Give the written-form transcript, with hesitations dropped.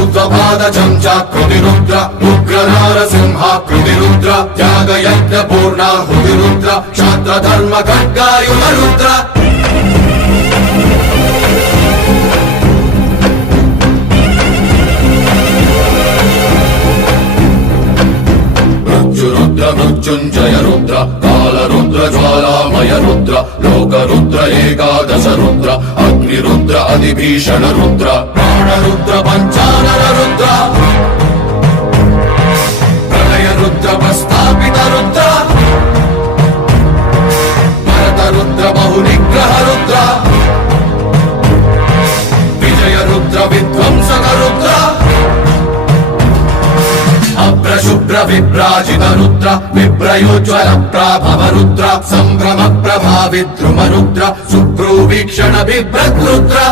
ऊर्ध्वपाद चमचाकृति रुद्र उग्र नारसिंहाकृति रुद्र त्यागयज्ञ पूर्णाहुति रुद्र क्षात्र धर्म खड्गायुध रुद्र मृत्युंजय रुद्र काल रुद्र ज्वालामय रुद्र लोक रुद्र एकादश रुद्र अग्नि रुद्र अधिभीषण रुद्र प्राण रुद्र पंचानन रुद्र प्रलय रुद्र प्रस्थापित रुद्र भरत रुद्र बहुनिग्रह रुद्र विजय रुद्र विध्वंसक रुद्र शुभ्र विभ्राजित रुद्र विभ्रयोज्वल प्राभव रुद्र संभ्रम प्रभाविद्रुम रुद्र सुप्रो वीक्षण बिभ्रत् रुद्र